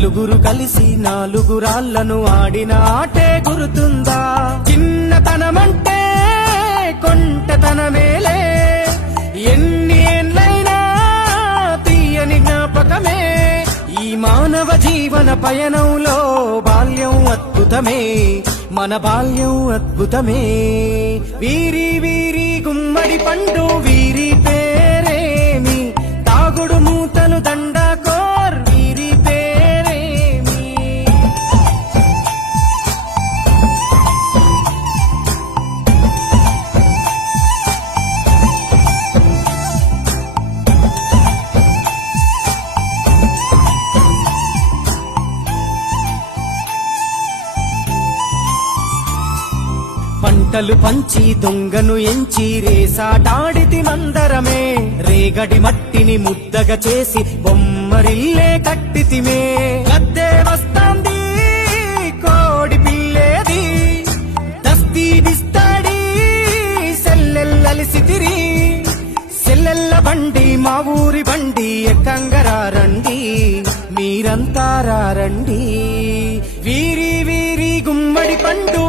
నలుగురు కలిసి నాలుగు రాళ్లను ఆడిన ఆటే గురుతుందా? చిన్నతనమంటే కొంటతనమేలే, ఎన్ని ఏళ్ళైనా తీయని జ్ఞాపకమే. ఈ మానవ జీవన పయనంలో బాల్యం అద్భుతమే, మన బాల్యం అద్భుతమే. వీరి వీరి గుమ్మడి పండు వీరి పేరేమి, తాగుడు మూతలు దండకోర్ వీరి పేరేమి. పంటలు పంచి దొంగను ఎంచి రేసాటాడితి మందరమే, రేగడి మట్టిని ముద్దగా చేసి బొమ్మరిల్లే కట్టితిమే. గద్దే వస్తాంది కోడి పిల్లేది, దస్తీ దిస్తాడి సెల్లెల్లలిసితిరి. సెల్లెల్ల బండి మా ఊరి బండి ఎక్కంగరారండి, మీరంతా రండి. వీరి వీరి గుమ్మడి పండు